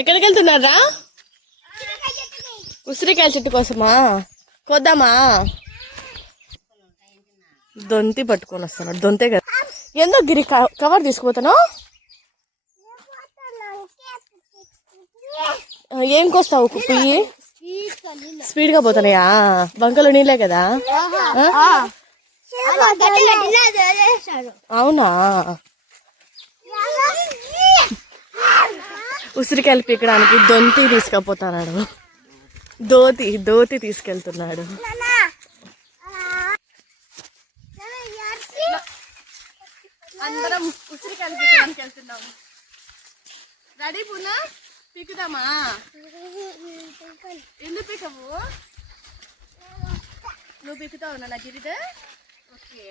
ఎక్కడికి వెళ్తున్నారా? ఉసిరికాయల చెట్టు కోసమా? కొద్దామా? దొంతి పట్టుకొని వస్తున్నాడు. దొంతే కదా. ఎందుకు గిరి కవర్ తీసుకుపోతాను? ఏం కోస్తావు కుప్పి? స్పీడ్గా పోతున్నాయా? బంకలో నీళ్ళే కదా. అవునా? ఉసిరికాయలు పీకడానికి దొంతి తీసుకుపోతున్నాడు. దోతి తీసుకెళ్తున్నాడు. అందరం ఉసిరికాయలు పీకడానికి వెళ్తున్నాము. రెడీ పూనా? పీకుదామా? ఎందుకు పీకవు? నువ్వు పీకుతావు నా గిరిదే. ఓకే.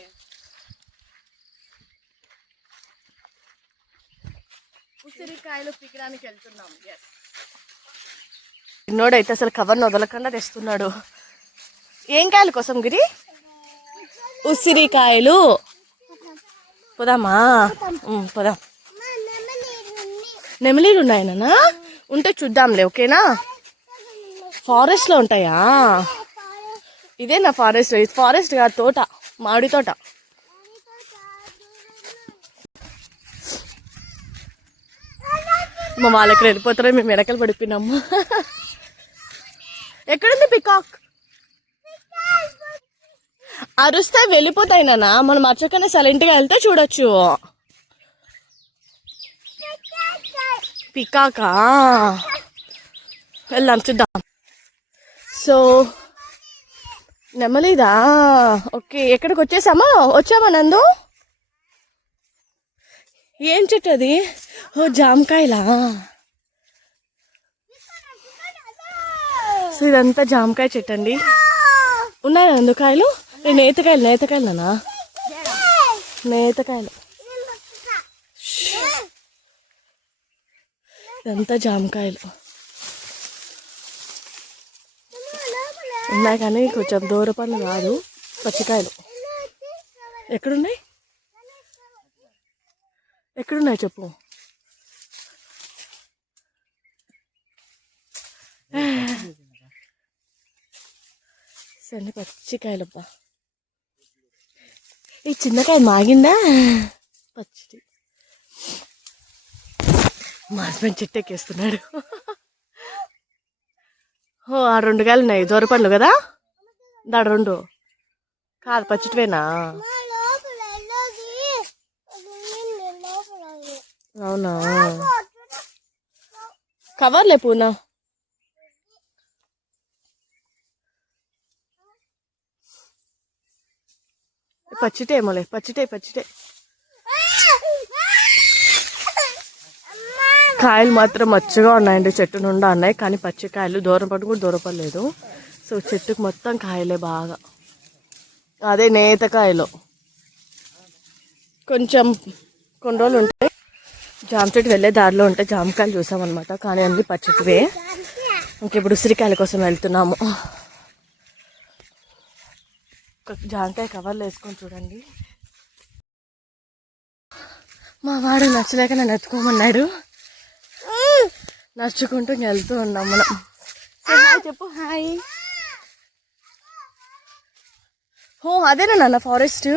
ఉసిరికాయలు పీకడానికి వెళ్తున్నాం. చిన్నోడైతే అసలు కవర్ని వదలకుండా తెస్తున్నాడు. ఏం కాయల కోసం గిరి? ఉసిరికాయలు. పోదామా? పోదాం. నెమలీలు ఉన్నాయి నాన్న. ఉంటే చూద్దాంలే. ఓకేనా? ఫారెస్ట్లో ఉంటాయా? ఇదే నా ఫారెస్ట్. ఇది ఫారెస్ట్ కాదు, తోట, మామిడి తోట. మా వాళ్ళకి వెళ్ళిపోతారో మేము ఎడకలు పడిపోయినాము. ఎక్కడుంది పికాక్? అరుస్తే వెళ్ళిపోతాయి నాన్న. మనం అర్చకనే సైలెంట్గా వెళ్తే చూడొచ్చు. పికాకా? వెళ్దాం చూద్దాం. సో నెమలిదా? ఓకే. ఎక్కడికి వచ్చామా నందు? ఏం చెట్టు అది? ఓ జామకాయలా? సో ఇదంతా జామకాయ చెట్టు అండి. ఉన్నాయా నందు కాయలు? నేతకాయలు నేతకాయలు. ఇదంతా జామకాయలు ఉన్నాయి, కానీ కొంచెం దూర పళ్ళు కాదు, పచ్చికాయలు. ఎక్కడున్నాయి చెప్పు. సరే పచ్చికాయలబ్బా. ఈ చిన్నకాయ మాగిందా? పచ్చిది. మా హస్బెండ్ చెట్టు ఎక్కేస్తున్నాడు. ఓ ఆ 2 కాయలు ఉన్నాయి. దూరపండ్లు కదా. దాడు 2 కాదు, పచ్చిటివేనా? అవునా? కవర్లే పూనా. పచ్చిటే ఏమోలే. పచ్చిటే. కాయలు మాత్రం మచ్చగా ఉన్నాయండి. చెట్టు నుండా ఉన్నాయి, కానీ పచ్చికాయలు. దూరం పట్టు కూడా దూరపడలేదు. సో చెట్టుకు మొత్తం కాయలే బాగా. అదే నేతకాయలు. కొంచెం కొన్ని రోజులు ఉంటాయి. జామ చెట్టు వెళ్ళే దారిలో ఉంటే జామకాయలు చూసామన్నమాట, కానీ అన్ని పచ్చిటివే. ఇంకెప్పుడు ఉసిరికాయల కోసం వెళ్తున్నాము. జామకాయ కవర్లు వేసుకొని చూడండి. మా వాడు నచ్చలేక నన్ను ఎత్తుకోమన్నాడు. నడుచుకుంటూ వెళ్తూ ఉన్నాం మనం. చెప్పు హాయ్. ఓ అదేనా నాన్న ఫారెస్ట్.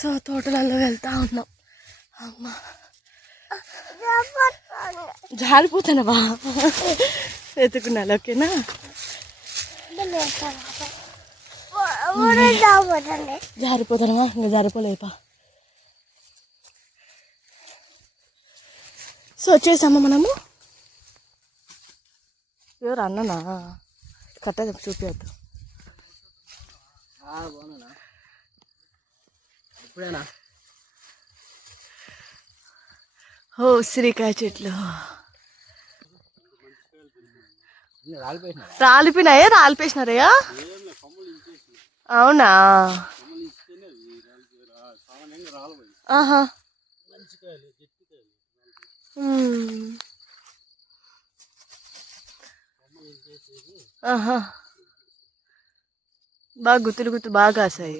సో తోటలలో వెళ్తా ఉన్నాం. అమ్మా జారిపోతానవా? ఎత్తుకున్నాను. ఓకేనా? జారిపోతానవా? ఇంకా జారిపోలేపా. సో వచ్చేసామా మనము. ఎవరు అన్ననా? కట్ట చూపించద్దు. ఓ ఉసిరికాయ చెట్లు రాలిపోయినారయ్యా? అవునా? ఆహా. ఆహా. బాగా గుత్తులు బాగా కాసాయి.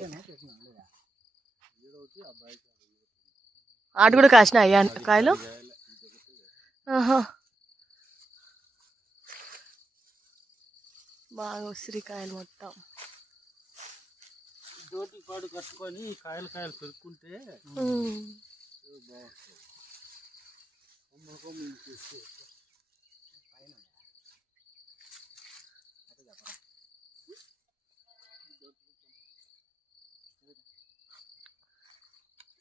ఆడు కూడా కాసిన అయ్యా కాయలు. ఆహా, బాగా ఉసిరికాయలు మొత్తం. దోటి పాడు కట్టుకొని కాయలు పెరుక్కుంటే బాగుంటుంది. కొమ్మలు తీసి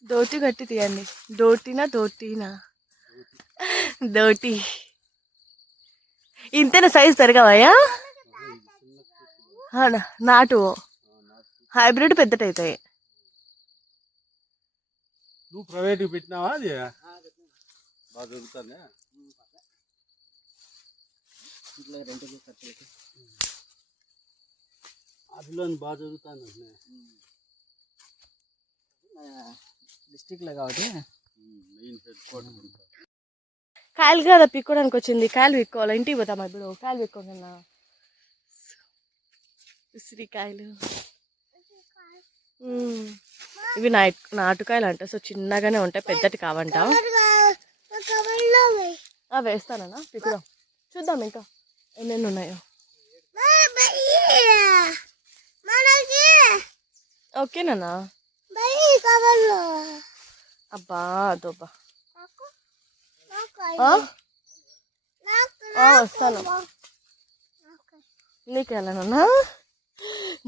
దోటి గట్టి తీయండి. దోటినా దోటి ఇంతేనా సైజు పెరగవయ్యా? నాటు హైబ్రిడ్ పెద్దటైతాయి. నువ్వు ప్రైవేట్కి పెట్టినావా? అది బాగా దొరుకుతానే అదిలో బాగా చదువుతాను డిస్టిక్లో కాబట్టి మెయిన్ హెడ్ క్వార్టర్. కాయలు కదా పిక్కోడానికి వచ్చింది. కాయలు పిక్కోవాలి. ఇంటికి పోతామా ఇప్పుడు? కాయలు పిక్కోకన్నా ఉసిరికాయలు. ఇవి నాటుకాయలు అంట. సో చిన్నగానే ఉంటాయి, పెద్దటి కావంట. వేస్తానన్నా పిక్కుదాం, చూద్దాం ఇంకా ఎన్నెన్ని ఉన్నాయో. ఓకేనా? అబ్బా అదోబ్బా వస్తాను. నీకు వెళ్ళనన్నా?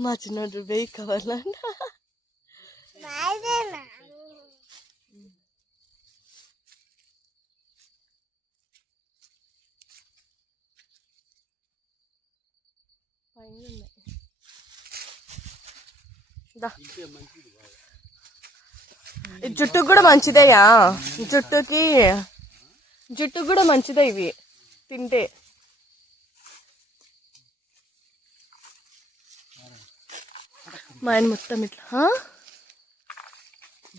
మా చిన్నోడు వెయ్యి కావాలన్నా. జుట్టుకు కూడా మంచిదయ్యా. జుట్టుకు కూడా మంచిదే ఇవి తింటే. మా ఆయన మొత్తం ఇట్లా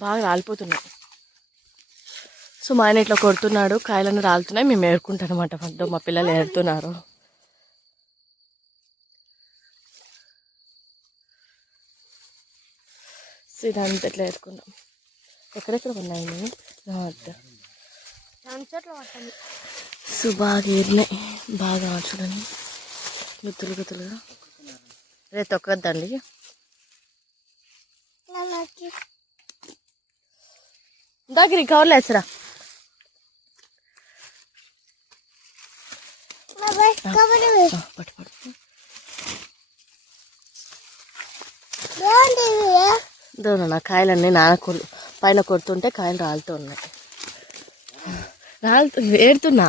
బాగా రాలిపోతున్నాయి. సో మా ఆయన ఇట్లా కొడుతున్నాడు, కాయలను రాలుతున్నాయి. మేము ఏరుకుంటాం అనమాట. మధ్య మా పిల్లలు ఏరుతున్నారు. ఇదంతా ఎట్లా ఏరుకున్నాం. ఎక్కడెక్కడ ఉన్నాయి సో బాగా ఏరినాయి. బాగా చూడండి, గుత్తులుగా. రే తొక్కద్దండి. దగ్గర కవర్లు వేసరా. పట్టు దూరన్నా. కాయలన్నీ నానకూలు పైన కొడుతుంటే కాయలు రాలుతూ ఉన్నాయి. ఏడుతున్నా.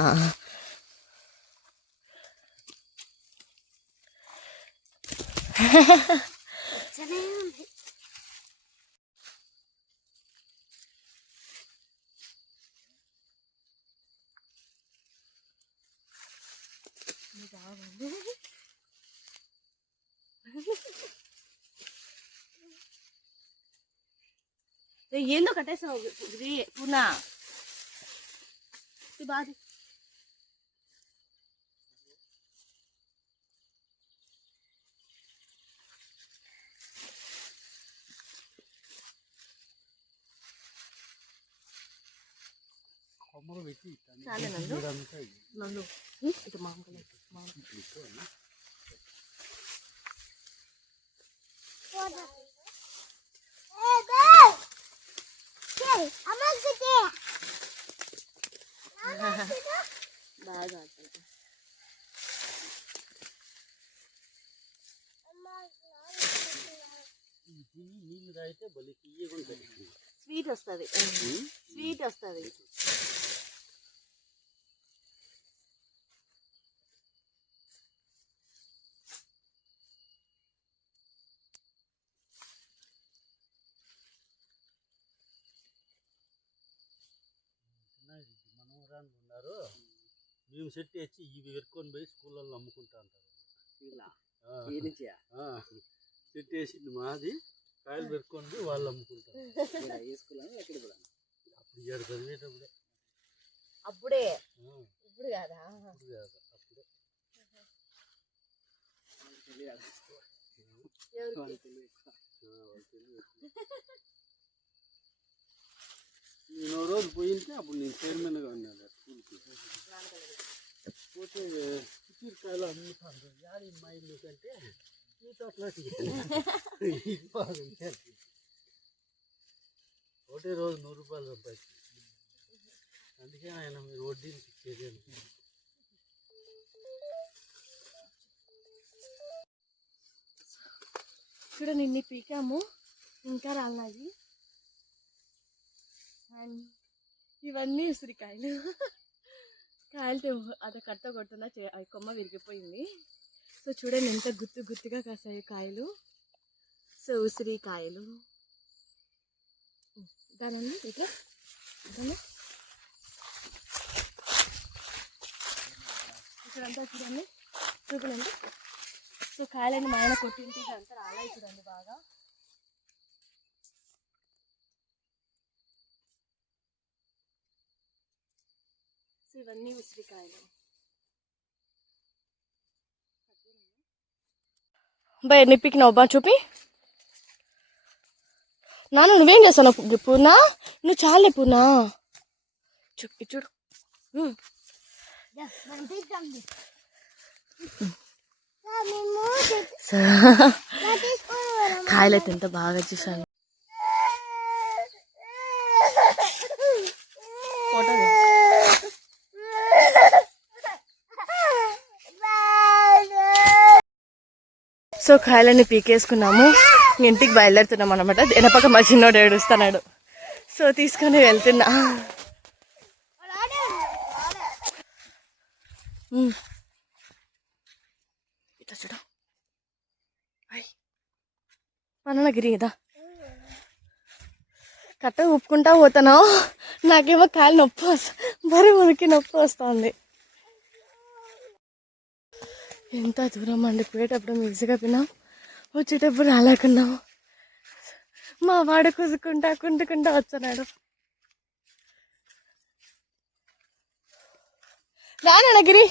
ఏందో కట్టేసావు పునా బాధ. కొమ్మలు పెట్టి నందు ఇటు మామూలు బాగా నీళ్ళు తాగితే బలి తీయగా ఉంటుంది. స్వీట్ వస్తుంది. మనవరాలు ఉన్నారు, మేము సెట్ వేసి ఇవి పెట్టుకొని పోయి స్కూళ్ళల్లో అమ్ముకుంటా అంటారు. సెట్ వేసింది మాది, కాయలు పెట్టుకొని పోయి వాళ్ళు అమ్ముకుంటారు. అప్పుడు 7 చదివేటప్పుడే. అప్పుడే ఇప్పుడు కాదా? అప్పుడే నేను రోజు పోయింటే అప్పుడు నేను చైర్మన్గా ఉన్నాను స్కూల్కి. పోతే చిక్కుడుకాయలు అమ్ముతాను యాడి మా ఇల్లు కంటే ఈ తోటలో బాగుంది ఒకటే రోజు 100 రూపాయలు సంపాదించి అందుకే ఆయన మీరు వడ్డీని ఇచ్చేది అనుకుంటున్నాను. చూడండి ఇన్ని పీకాము ఇంకా రాలినాయి. అండ్ ఇవన్నీ ఉసిరికాయలు. కాయలతో అది కట్ట కొడుతున్నా అది కొమ్మ విరిగిపోయింది. సో చూడండి ఎంత గుత్తుగా కాసాయి కాయలు. సో ఉసిరికాయలు దానండి ఇట్లా ఇక్కడంతా చూడండి చూడండి. సో కాయలని మా ఆయన కొట్టింటి అంతా రాలేదు చూడండి బాగా. సో ఇవన్నీ ఉసిరికాయలు. బా ఎన్ని పిక్కినావు బా చూపి. నాన్న నువ్వేం చేస్తావు పూర్ణ? నువ్వు చాలే పూర్ణ. చూడు కాయలైతే ఎంత బాగా చూసాను. సో కాయలన్నీ పీకేసుకున్నాము. ఇంటికి బయలుదేరుతున్నాం అనమాట. వెనపక్క మా చిన్నోడు ఏడుస్తున్నాడు. సో తీసుకొని వెళ్తున్నా. ఇట్లా చూడ పనగిరి కదా కట్ట ఊపుకుంటా పోతాను. నాకేమో కాలు నొప్పి మరి మనకి నొప్పి వస్తుంది. ఎంత దూరం అండి. పోయేటప్పుడు ఈజీగా పోయినాం, వచ్చేటప్పుడు రాలేకున్నాం. మా వాడు కుంటుకుంటా వస్తున్నాడు. రానగిరి